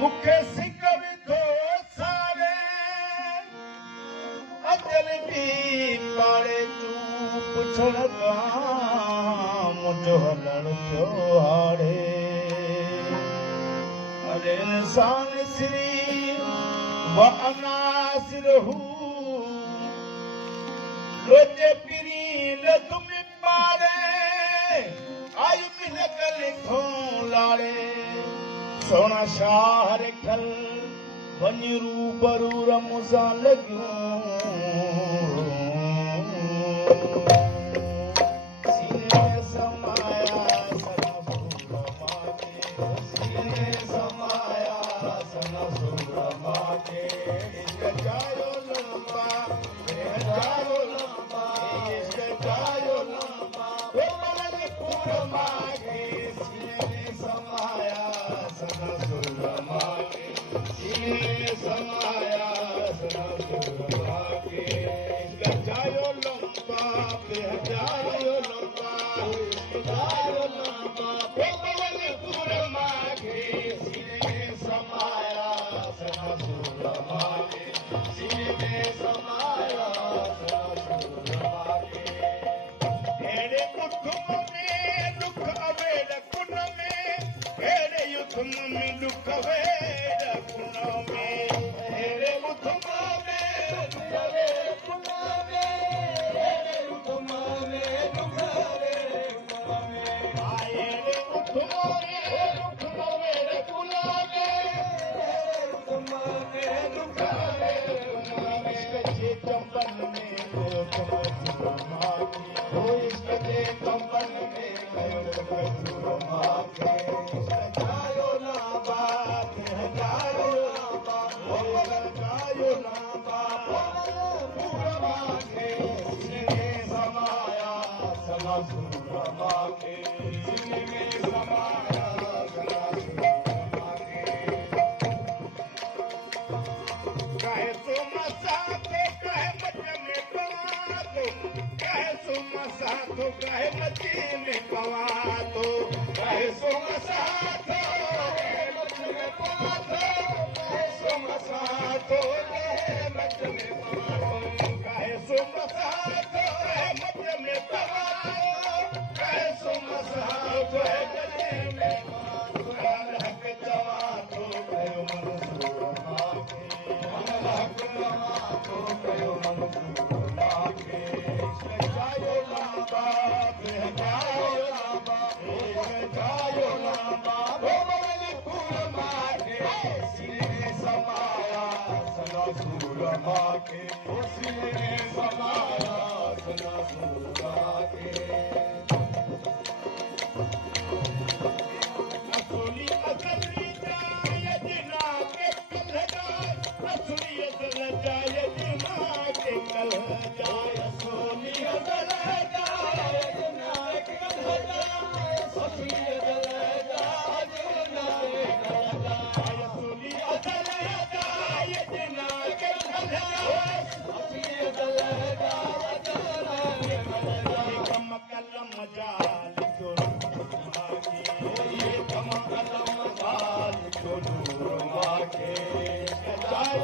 मुखे सिक विधो सारे अजल भी पाड़े तूं पुछण खां मुंहिंजो हलण थियो हाड़े अरे इंसान श्री व अनासिरहू लोचे पिरी न तुम पाड़े आयु मिल कल थों लाड़े सोना शाह रखल वञ रूबरू रमुसा लॻियूं सीने में समाया सना सुरमा के सीने समाया सना सुरमा के इश्क जायो लंबा जायो लंबा इश्क जायो लंबा वो पलक पूरमा के सीने में समाया सना सुरमा के सीने समाया सना सुरमा के इश्क जायो लंबा जायो लंबा इश्क जायो लंबा वो पलक पूरमा के सीने में समाया सना सुरमा के सीने में समाया सना सुरमा के हेड़े उठुम में दुख अवेड़ कुन में हेड़े युथुम में दुख अवेड़ कुन में हेड़े उठुम में दुख अवेड़ कुन में हेड़े युथुम में दुख अवेड़ कुन में हेड़े उठुम में दुख अवेड़ कुन में हेड़े युथुम में दुख अवेड़ कुन में कच्चे चंपन में को चमचुरमा की हो इश्क के कंपन में चमचुरमा के इश्क जायो ना बात जायो ना बात हो जायो ना बात चमचुरमा के सीने में समाया सना सुरमा के सीने में समाया सना सुरमा के काहे सो मसातो काहे मचे में पवातो काहे सो मसातो काहे मचे में पवातो काहे सो मसातो काहे मचे में पवातो काहे सो मसातो काहे मचे में पवातो काहे सो मसातो काहे मचे में पवातो काहे सो मसातो काहे मचे में पवातो हक जवातो कयो मनसूरमा के हक जवातो कयो मनसूरमा के इश्क जायो लंबा जायो लंबा इश्क जायो लंबा वो मनसूरमा के सीने में समाया सना सुरमा के वो सीने में समाया सना सुरमा के असली असली जाय जिना के कल जाय असली असल जाय जिना के कल जाय असली असल जाय जिना के कल जाय असली असल जाय जिना के कल जाय असली असल जाय जिना के कल जाय असली असल जाय जिना के कल जाय कम कलम जाल छोड़ो ये कम कलम जाल छोड़ो के जायो